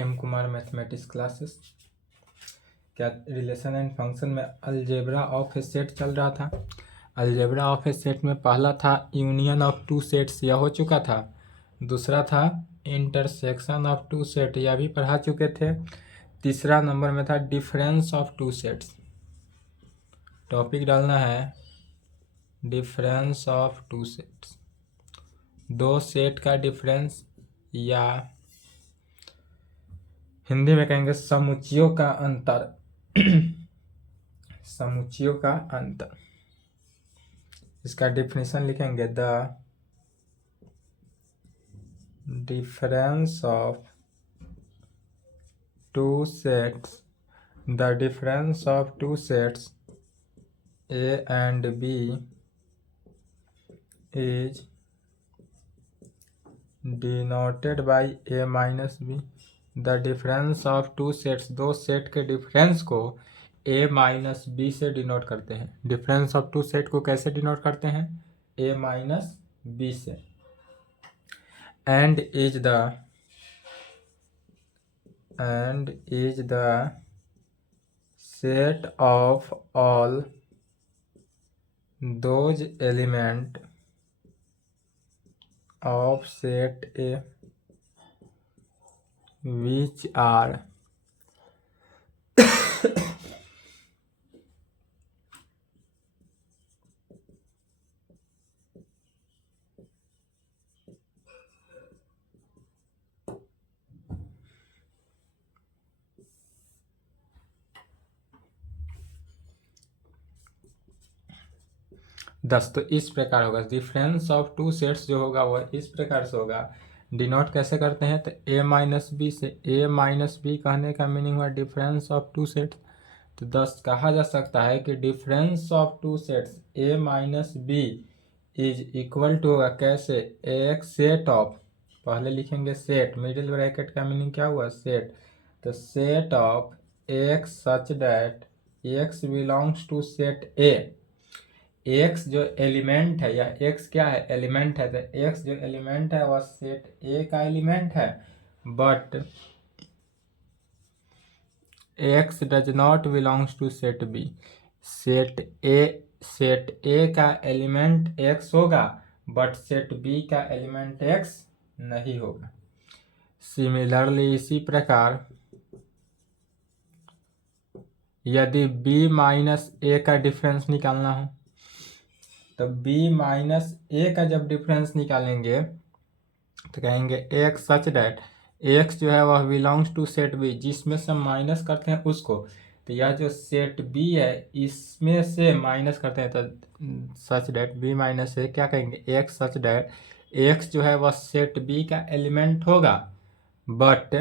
M Kumar mathematics classes. क्या relation and function में algebra of a set चल रहा था। अलजेब्रा ऑफ ए सेट में पहला था यूनियन ऑफ टू सेट्स, यह हो चुका था। दूसरा था इंटरसेक्शन ऑफ टू सेट, यह भी पढ़ा चुके थे। तीसरा नंबर में था difference of two sets. Topic डालना है डिफरेंस ऑफ टू सेट्स, दो सेट का डिफरेंस, या हिंदी में कहेंगे समुच्चयों का अंतर। समुच्चयों का अंतर, इसका डिफिनेशन लिखेंगे the difference of two sets, the difference of two sets A and B is denoted by A minus B. The difference of two sets, दो सेट के डिफरेंस को ए माइनस बी से डिनोट करते हैं। Difference of two set को कैसे denote करते हैं? ए माइनस बी से। And is the set of all those element of set A which are दस। तो इस प्रकार होगा डिफरेंस ऑफ टू सेट्स, जो होगा वह इस प्रकार से होगा। डिनोट कैसे करते हैं? तो ए माइनस बी से। ए माइनस बी कहने का मीनिंग हुआ डिफरेंस ऑफ टू सेट्स। तो दस कहा जा सकता है कि difference of two sets A minus B is equal to होगा कैसे? एक सेट ऑफ, पहले लिखेंगे सेट, मिडिल ब्रैकेट का मीनिंग क्या हुआ? सेट। तो set of x such that x belongs to set A. X जो एलिमेंट है, या एक्स क्या है? एलिमेंट है। तो एक्स जो एलिमेंट है वह सेट ए का एलिमेंट है, but x does not belongs to set B. Set A का एलिमेंट एक्स होगा, बट सेट बी का एलिमेंट एक्स नहीं होगा। सिमिलरली, इसी प्रकार यदि b माइनस ए का डिफरेंस निकालना हो, तो b माइनस ए का जब डिफरेंस निकालेंगे तो कहेंगे एक्स सच डैट एक्स जो है वह बिलोंग्स टू सेट बी, जिसमें से माइनस करते हैं उसको। तो यह जो सेट बी है इसमें से माइनस करते हैं, तो सच डैट बी माइनस ए, क्या कहेंगे? एक्स सच डैट एक्स जो है वह सेट बी का एलिमेंट होगा, बट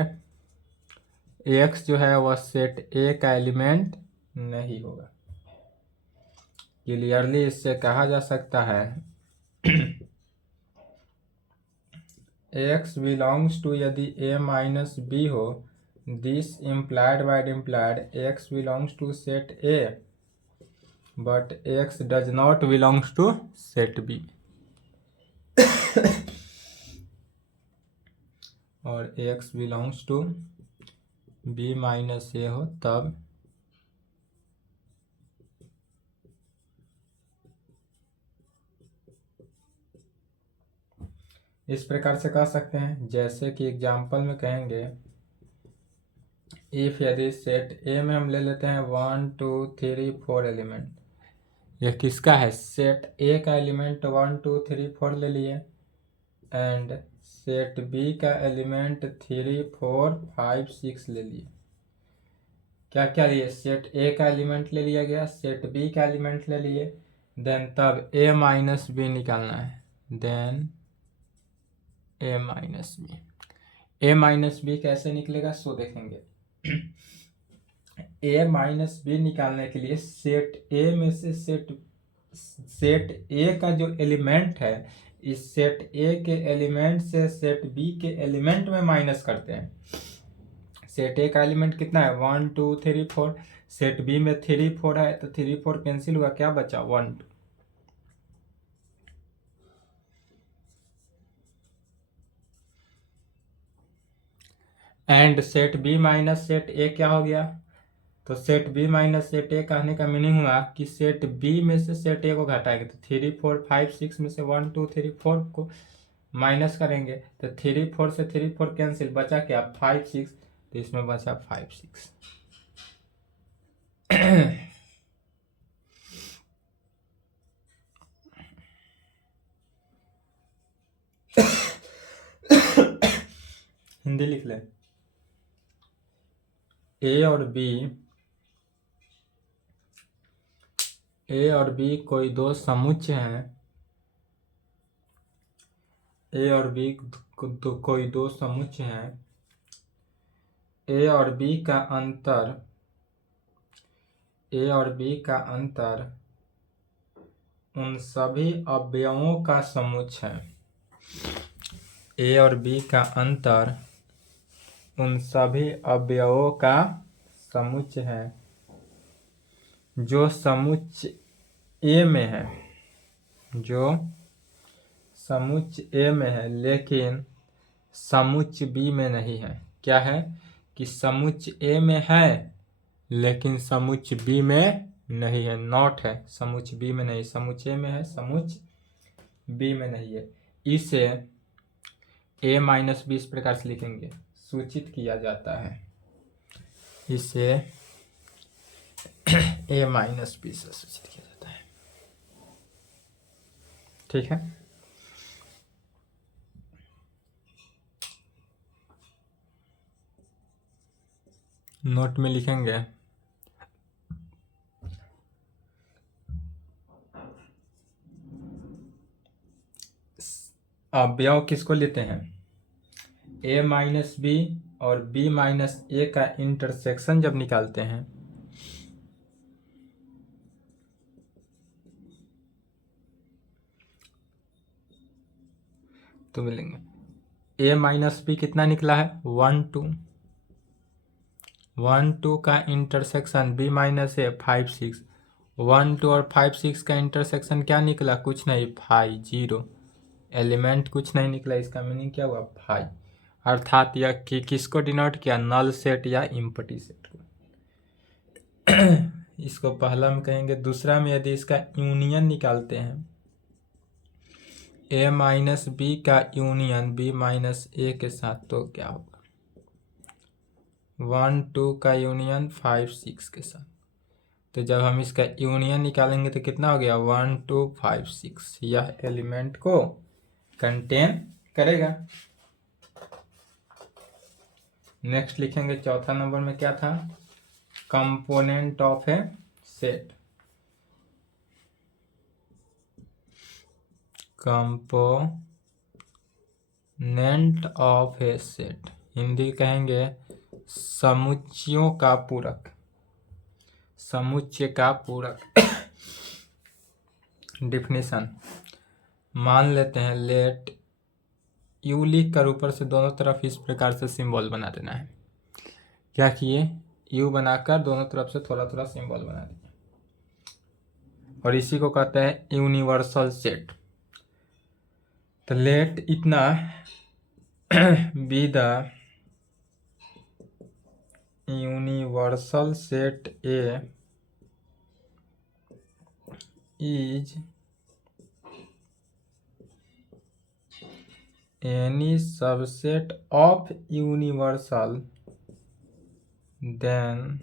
एक्स जो है वह सेट ए का एलिमेंट नहीं होगा। क्लियरली इससे कहा जा सकता है एक्स बिलोंग्स टू, यदि ए माइनस बी हो, this implied by implied x belongs to set A, but x does not belongs to set B. और x belongs to B minus A हो, तब इस प्रकार से कह सकते हैं। जैसे कि एग्जाम्पल में कहेंगे, इफ यदि सेट ए में हम ले लेते हैं 1 2 3 4 एलिमेंट, यह किसका है? सेट ए का एलिमेंट 1 2 3 4 ले लिए, एंड सेट बी का एलिमेंट 3 4 5 6 ले लिए। क्या क्या लिए? सेट ए का एलिमेंट ले लिया गया, सेट बी का एलिमेंट ले लिए, देन तब ए माइनस बी निकालना है। देन ए माइनस बी, ए माइनस बी कैसे निकलेगा सो देखेंगे। ए माइनस बी निकालने के लिए सेट ए में से सेट ए का जो एलिमेंट है, इस सेट ए के एलिमेंट से सेट बी के एलिमेंट में माइनस करते हैं। सेट ए का एलिमेंट कितना है? 1 2 3 4। सेट बी में 3 4 है, तो 3 4 कैंसिल हुआ, क्या बचा? 1 2। And set B minus set A क्या हो गया, तो set B minus set A कहने का मीनिंग हुआ कि सेट बी में से सेट ए को घटाएंगे, तो 3 4 5 6 में से 1 2 3 4 को माइनस करेंगे, तो 3 4 से 3 4 कैंसिल, बचा क्या 5 6, तो इसमें बचा 5 6। हिंदी लिख लें। ए और बी कोई दो समुच्चय हैं, ए और बी कोई दो समुच्चय हैं। ए और बी का अंतर उन सभी अवयवों का समुच्चय है। ए और बी का अंतर उन सभी अवयवों का समुच्चय है जो समुच्चय ए में है, लेकिन समुच्चय बी में नहीं है। क्या है कि समुच्चय ए में है लेकिन समुच्चय बी में नहीं है, नॉट है, समुच्चय बी में नहीं, समुच्चय में है, समुच्चय बी में नहीं है। इसे ए माइनस बी इस प्रकार से लिखेंगे, सूचित किया जाता है, इसे ए माइनस बी से सूचित किया जाता है। ठीक है, नोट में लिखेंगे अवयव किसको लेते हैं, ए माइनस बी और बी माइनस ए का इंटरसेक्शन जब निकालते हैं तो मिलेंगे ए माइनस बी कितना निकला है 1 2, 1 2 का इंटरसेक्शन बी माइनस ए 5 6, 1 2 और 5 6 का इंटरसेक्शन क्या निकला, कुछ नहीं 5 0, एलिमेंट कुछ नहीं निकला, इसका मीनिंग क्या हुआ 5, अर्थात यह किसको डिनोट किया, नल सेट या इम्पटी सेट को। इसको पहला में कहेंगे। दूसरा में यदि इसका यूनियन निकालते हैं, ए माइनस बी का यूनियन बी माइनस ए के साथ, तो क्या होगा 1 2 का यूनियन 5 6 के साथ, तो जब हम इसका यूनियन निकालेंगे तो कितना हो गया 1 2 5 6, यह एलिमेंट को कंटेन करेगा। नेक्स्ट लिखेंगे चौथा नंबर में क्या था, component of a set, component of a set, Hindi कहेंगे समुच्चयों का पूरक, समुच्चय का पूरक। डिफिनीशन मान लेते हैं, लेट यू लिख कर ऊपर से दोनों तरफ इस प्रकार से सिंबल बना देना है। क्या किए, यू बनाकर दोनों तरफ से थोड़ा थोड़ा सिंबल बना दिया, और इसी को कहते हैं यूनिवर्सल सेट। तो लेट इतना be the universal set A is any subset of universal then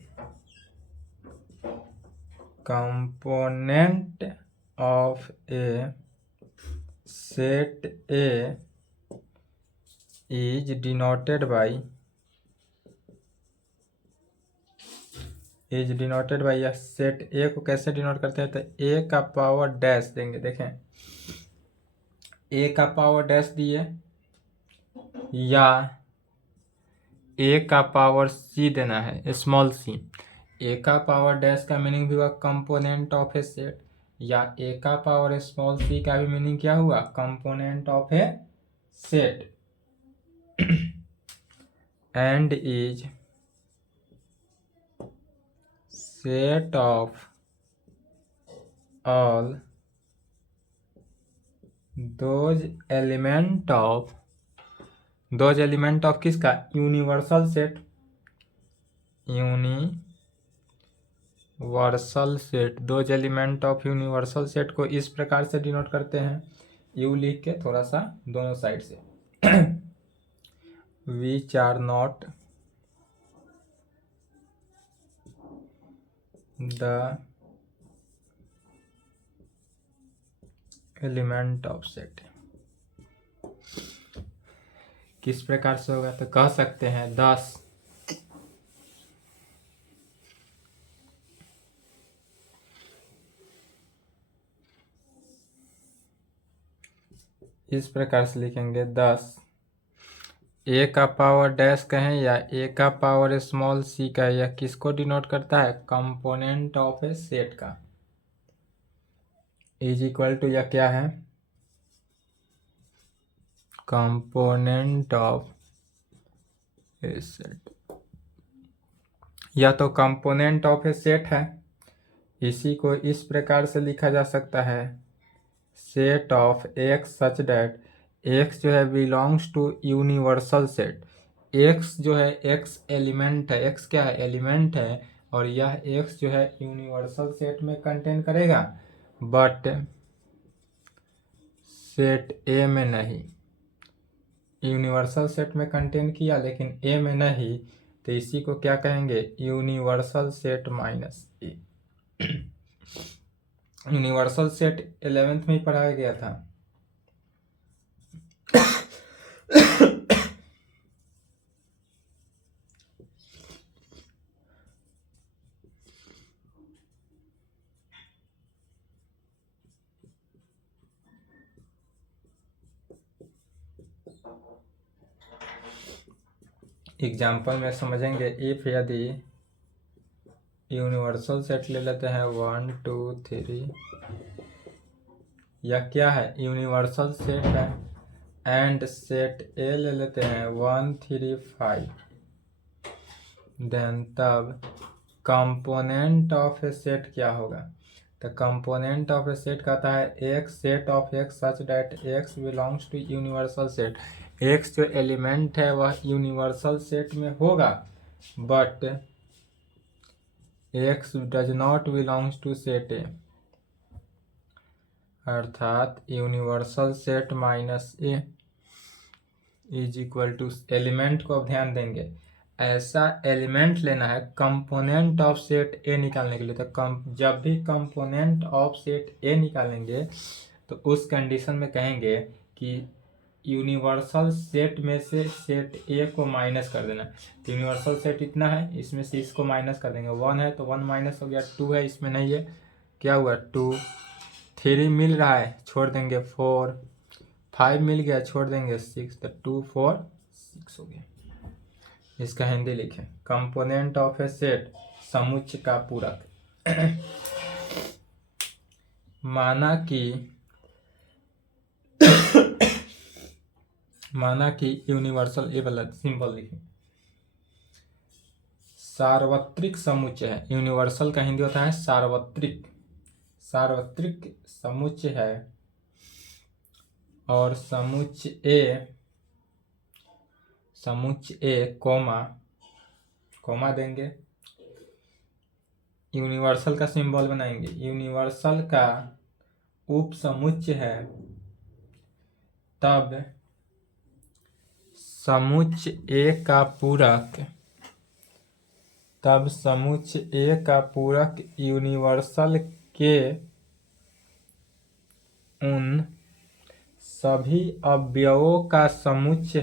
component of a set A is denoted by यह सेट A को कैसे डिनोट करते हैं, तो A का पावर डैश देंगे। देखें A का पावर डैश दिए या A का पावर C देना है, स्मॉल c। A का पावर डैश का मीनिंग भी हुआ कंपोनेंट ऑफ ए सेट, या A का पावर स्मॉल c का भी मीनिंग क्या हुआ, component of a set. And is set of all those element of those element of किसका, universal set, universal set, those element of universal set को इस प्रकार से डिनोट करते हैं, यू लिख के थोड़ा सा दोनों साइड से which are not the element of set. किस प्रकार से होगा, तो कह सकते हैं 10 इस प्रकार से लिखेंगे 10 ए का पावर डैश कहें या ए का पावर स्मॉल सी का, यह किसको डिनोट करता है, कंपोनेंट ऑफ ए सेट का, इज इक्वल टू, यह क्या है, कंपोनेंट ऑफ ए सेट, यह तो कंपोनेंट ऑफ ए सेट है। इसी को इस प्रकार से लिखा जा सकता है, set of x such that X जो है belongs to universal set, x जो है एक्स एलिमेंट है, एक्स क्या है, एलिमेंट है, और यह एक्स जो है यूनिवर्सल सेट में कंटेन करेगा, बट सेट ए में नहीं, यूनिवर्सल सेट में कंटेन किया लेकिन ए में नहीं, तो इसी को क्या कहेंगे, यूनिवर्सल सेट माइनस ए। यूनिवर्सल सेट 11th में ही पढ़ाया गया था। एग्जाम्पल में समझेंगे, इफ यदि यूनिवर्सल सेट ले लेते हैं 1 2 3, यह क्या है, यूनिवर्सल सेट है, एंड सेट ए ले लेते हैं 1 3 5, देन तब कंपोनेंट ऑफ ए सेट क्या होगा, तो कंपोनेंट ऑफ ए सेट कहता है एक set of x such that x belongs to universal set, x जो एलिमेंट है वह यूनिवर्सल सेट में होगा, but x does not belongs to set A, अर्थात universal set minus A is equal to, element को अब ध्यान देंगे, ऐसा एलिमेंट लेना है कंपोनेंट ऑफ सेट ए निकालने के लिए, तो जब भी कंपोनेंट ऑफ सेट ए निकालेंगे तो उस कंडीशन में कहेंगे कि यूनिवर्सल सेट में से सेट ए को माइनस कर देना, तो यूनिवर्सल सेट इतना है, इसमें से इसको माइनस कर देंगे, 1 है तो 1 माइनस हो गया, 2 है इसमें नहीं है, क्या हुआ 2, 3 मिल रहा है छोड़ देंगे 4, 5 मिल गया छोड़ देंगे 6, तो 2 4 6 हो गया। इसका हिंदी लिखें, कंपोनेंट ऑफ ए सेट समुच्चय का पूरक। माना कि यूनिवर्सल, ये वाला सिंबल लिखें, सार्वत्रिक समुच्चय है, यूनिवर्सल का हिंदी होता है सार्वत्रिक, सार्वत्रिक समुच्चय है, और समुच्चय ए कोमा देंगे, यूनिवर्सल का सिंबल बनाएंगे, यूनिवर्सल का उप समुच्चय है, तब समुच्चय ए का पूरक यूनिवर्सल के उन सभी अवयवों का समुच्चय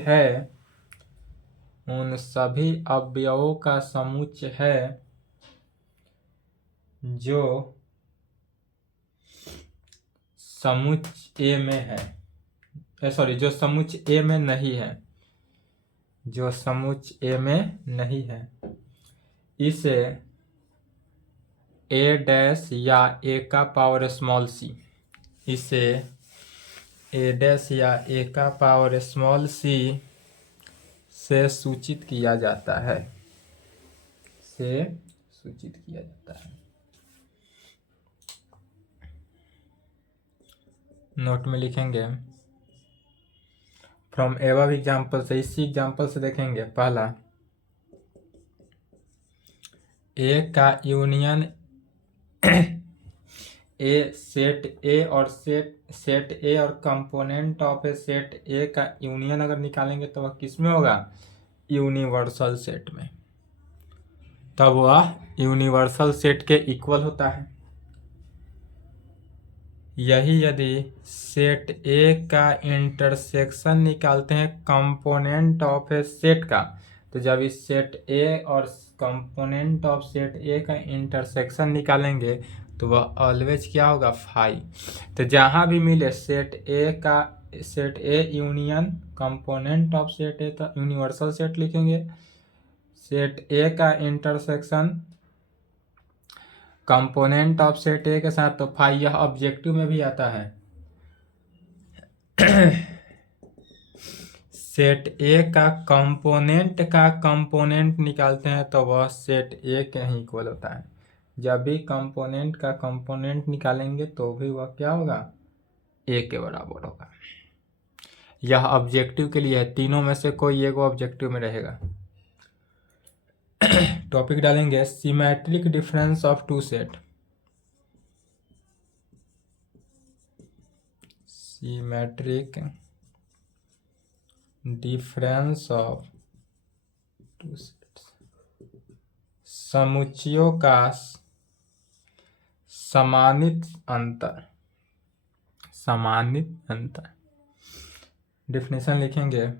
है, जो समुच्चय ए में है, जो समुच्चय ए में नहीं है, जो समुच्चय ए में नहीं है, इसे ए डैश या ए का पावर स्मॉल सी, इसे ए डैश या ए का पावर स्मॉल सी से सूचित किया जाता है, नोट में लिखेंगे, फ्रॉम एबव एग्जाम्पल से, इसी एग्जाम्पल से देखेंगे। पहला, ए का यूनियन ए सेट ए और सेट ए और component of a set A का यूनियन अगर निकालेंगे तो वह किस में होगा? यूनिवर्सल सेट में। तब वह यूनिवर्सल सेट के इक्वल होता है। यही यदि सेट ए का इंटरसेक्शन निकालते हैं कंपोनेंट ऑफ ए सेट का, तो जब इस सेट ए और कंपोनेंट ऑफ सेट ए का इंटरसेक्शन निकालेंगे तो वह ऑलवेज क्या होगा? फाई। तो जहाँ भी मिले set A union component of set ए, तो यूनिवर्सल सेट लिखेंगे। सेट ए का intersection component of set A के साथ, तो फाई यह ऑब्जेक्टिव में भी आता है। सेट ए का कंपोनेंट निकालते हैं तो वह सेट ए के ही इक्वल होता है। जब भी कंपोनेंट का कंपोनेंट निकालेंगे तो भी वह क्या होगा? ए के बराबर होगा। यह ऑब्जेक्टिव के लिए है, तीनों में से कोई एक ऑब्जेक्टिव में रहेगा। टॉपिक डालेंगे symmetric difference of two set. Symmetric difference of two sets, समुच्चयों का समानित अंतर। समानित अंतर डिफिनेशन लिखेंगे।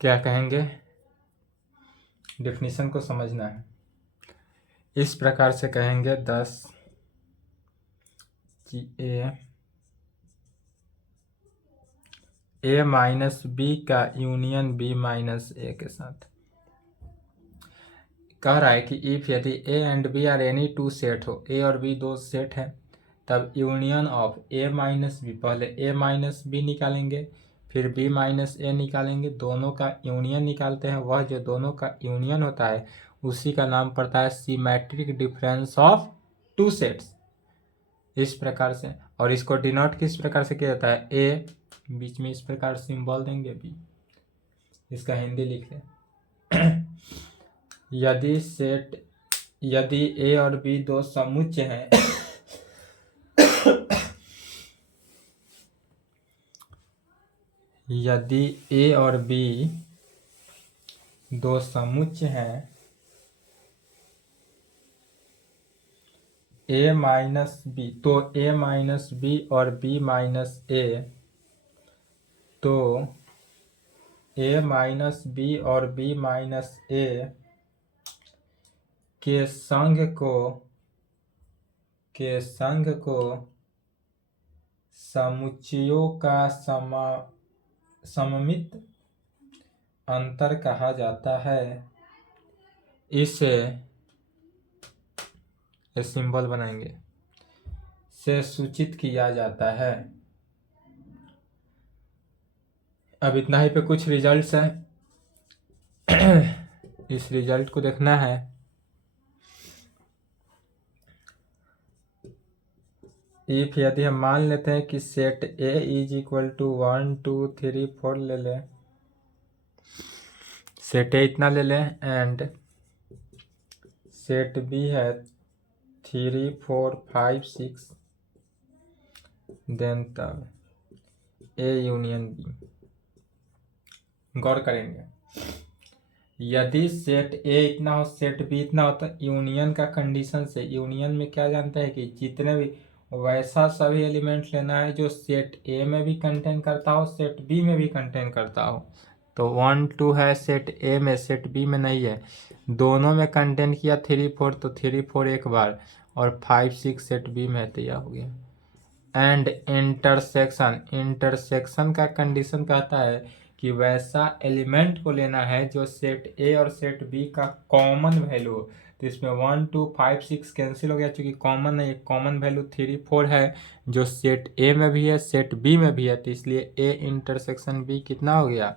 क्या कहेंगे? डेफिनेशन को समझना है। इस प्रकार से कहेंगे 10 कि ए माइनस बी का यूनियन बी माइनस ए के साथ। कह रहा है कि इफ यदि A and B are any two set हो, ए और बी दो सेट है, तब union of A minus B, पहले ए माइनस बी निकालेंगे फिर बी माइनस ए निकालेंगे, दोनों का यूनियन निकालते हैं। वह जो दोनों का यूनियन होता है उसी का नाम पड़ता है symmetric difference of two sets. इस प्रकार से, और इसको डिनोट किस प्रकार से किया जाता है? ए बीच में इस प्रकार सिंबल देंगे, बी इसका हिंदी लिख लें। यदि ए और बी दो समुच्चय हैं यदि ए और बी दो समुच्चय हैं, ए माइनस बी, तो ए माइनस बी और बी माइनस ए, तो ए माइनस बी और बी माइनस ए के संघ को समुच्चयों का सममित अंतर कहा जाता है। इसे सिंबल बनाएंगे, से सूचित किया जाता है। अब इतना ही पे कुछ रिजल्ट्स हैं। इस रिजल्ट को देखना है। इफ यदि हम मान लेते हैं कि set A is equal to 1 2 3 4 ले लें, सेट ए इतना ले लें, एंड सेट बी है 3 4 5 6, देन तब ए यूनियन बी। गौर करेंगे, यदि सेट ए इतना हो सेट बी इतना हो तो यूनियन का कंडीशन से, यूनियन में क्या जानते हैं कि जितने भी वैसा सभी एलिमेंट लेना है जो सेट ए में भी कंटेन करता हो सेट बी में भी कंटेन करता हो। तो 1 2 है सेट ए में, सेट बी में नहीं है। दोनों में कंटेन किया 3 4 तो 3 4 एक बार, और 5 6 सेट बी में है तो यह हो गया। एंड इंटरसेक्शन, इंटरसेक्शन का कंडीशन कहता है कि वैसा एलिमेंट को लेना है जो सेट ए और सेट बी का कॉमन वैल्यू हो। तो इसमें 1 2 5 6 कैंसिल हो गया, चूंकि कॉमन है, कॉमन वैल्यू 3 4 है जो सेट ए में भी है सेट बी में भी है, तो इसलिए ए इंटरसेक्शन बी कितना हो गया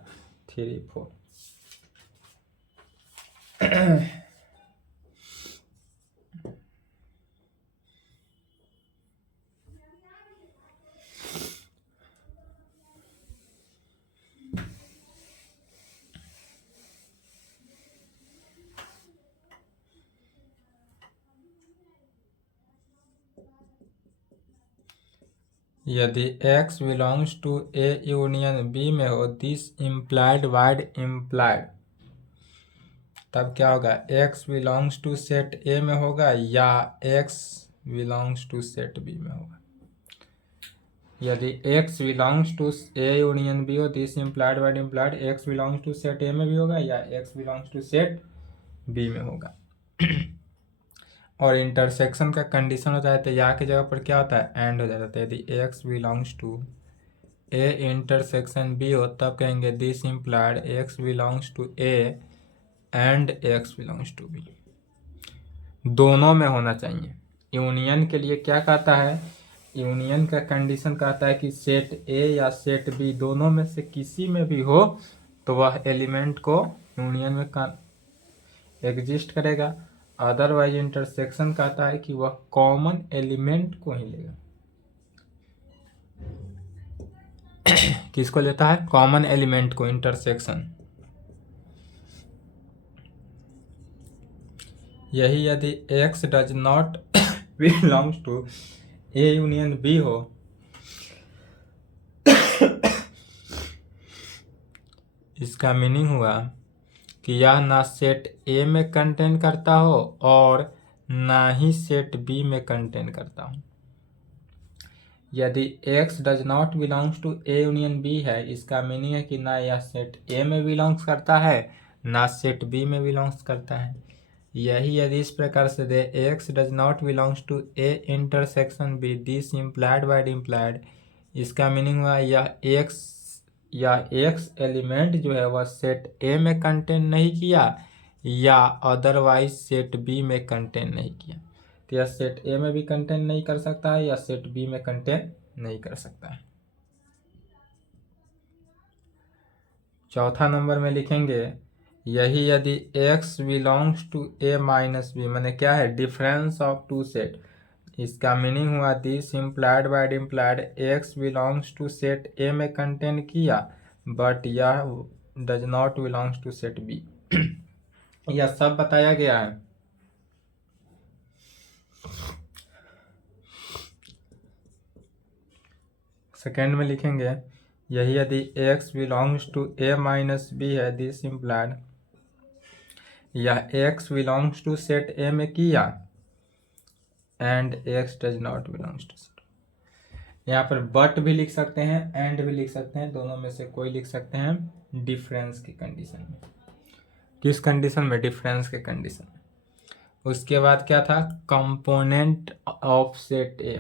3 4। यदि x belongs to A union B में हो, दिस इम्प्लाइड वाइड इम्प्लाइड, तब क्या होगा x belongs to set A में होगा या x belongs to set B में होगा। यदि x belongs to A union B हो, this implied wide implied x belongs to set A में भी होगा या x belongs to set B में होगा। और इंटरसेक्शन का कंडीशन होता है तो या की जगह पर क्या होता है एंड हो जाता है। यदि x belongs to A intersection B हो तब कहेंगे this implied x belongs to A and x belongs to B. दोनों में होना चाहिए। यूनियन के लिए क्या कहता है, यूनियन का कंडीशन कहता है कि सेट ए या सेट बी दोनों में से किसी में भी हो तो वह एलिमेंट को यूनियन में एग्जिस्ट करेगा। अदरवाइज इंटरसेक्शन कहता है कि वह कॉमन एलिमेंट को ही लेगा। किसको लेता है, कॉमन एलिमेंट को, इंटरसेक्शन। यही यदि x does not belongs to A union B हो इसका मीनिंग हुआ कि यह ना सेट ए में कंटेन करता हो और ना ही सेट बी में कंटेन करता हो। यदि x does not belongs to A union B है, इसका मीनिंग है कि ना यह सेट ए में बिलोंग्स करता है ना सेट बी में बिलोंग्स करता है। यही यदि इस प्रकार से दे x does not belongs to A intersection B, this implied wide implied, इसका मीनिंग हुआ या x एलिमेंट जो है वह सेट ए में कंटेन नहीं किया या अदरवाइज सेट बी में कंटेन नहीं किया। तो यह सेट ए में भी कंटेन नहीं कर सकता है या सेट बी में कंटेन नहीं कर सकता है। चौथा नंबर में लिखेंगे यही यदि x belongs to A minus B, मैंने क्या है डिफरेंस ऑफ टू सेट, इसका मीनिंग हुआ this implied wide implied x belongs to set A में कंटेन किया बट यह does not belongs to set B. यह सब बताया गया है। सेकेंड में लिखेंगे यही यदि x belongs to A minus B है, दिस इम्प्लाइड यह x belongs to set A में किया and x does not belongs to set. यहाँ पर बट भी लिख सकते हैं एंड भी लिख सकते हैं, दोनों में से कोई लिख सकते हैं डिफरेंस की कंडीशन में। किस कंडीशन में, डिफरेंस के कंडीशन में। उसके बाद क्या था कंपोनेंट ऑफ सेट ए।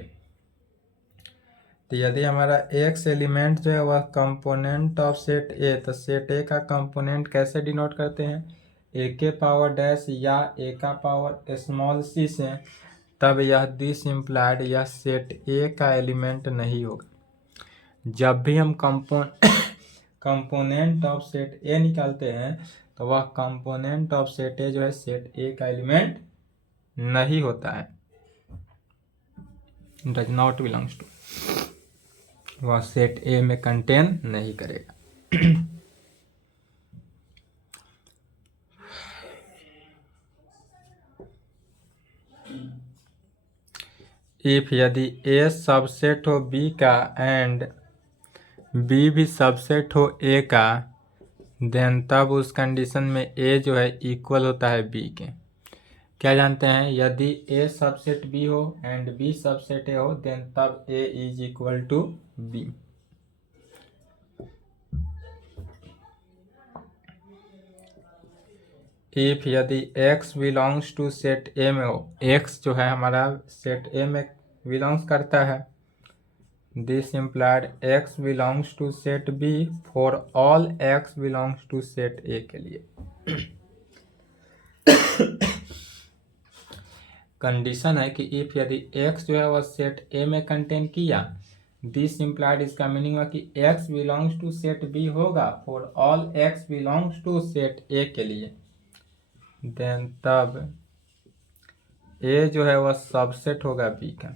तो यदि हमारा x एलिमेंट जो है वह कंपोनेंट ऑफ सेट ए, तो सेट ए का कंपोनेंट कैसे डिनोट करते हैं, ए के पावर डैश या ए का पावर स्मॉल सी से, तब यह दिस इम्प्लाइड यह सेट ए का एलिमेंट नहीं होगा। जब भी हम कंपोनेंट ऑफ सेट ए निकालते हैं तो वह कंपोनेंट ऑफ सेट ए जो है सेट ए का एलिमेंट नहीं होता है, डज नॉट बिलोंग्स टू, वह सेट ए में कंटेन नहीं करेगा। इफ यदि ए सबसेट हो बी का एंड बी भी सबसेट हो ए का, देन तब उस कंडीशन में ए जो है इक्वल होता है बी के। क्या जानते हैं, यदि ए सबसेट बी हो एंड बी सबसेट ए हो देन तब A is equal to B. If यदि x belongs to set A में हो, x जो है हमारा सेट ए में बिलोंग्स करता है, this implied x belongs to set B for all x belongs to set A के लिए। कंडीशन है कि इफ यदि x जो है वह सेट ए में कंटेन किया, दिस इम्प्लाइड इसका मीनिंग हुआ कि x belongs to set B होगा for all x belongs to set A के लिए, देन तब ए जो है वह सबसेट होगा बी का,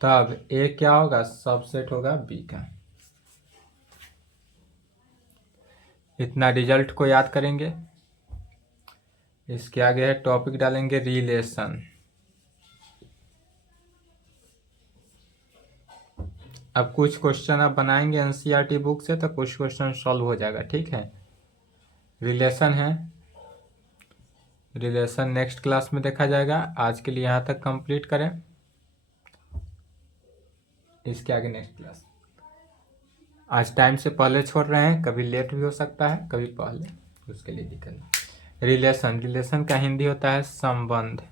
तब ए क्या होगा, सबसेट होगा बी का। इतना रिजल्ट को याद करेंगे। इसके आगे है टॉपिक डालेंगे रिलेशन। अब कुछ क्वेश्चन आप बनाएंगे एनसीईआरटी बुक से तो कुछ क्वेश्चन सॉल्व हो जाएगा, ठीक है। रिलेशन है, रिलेशन नेक्स्ट क्लास में देखा जाएगा। आज के लिए यहाँ तक कंप्लीट करें, इसके आगे नेक्स्ट क्लास। आज टाइम से पहले छोड़ रहे हैं, कभी लेट भी हो सकता है कभी पहले, उसके लिए दिक्कत नहीं। रिलेशन, रिलेशन का हिंदी होता है संबंध।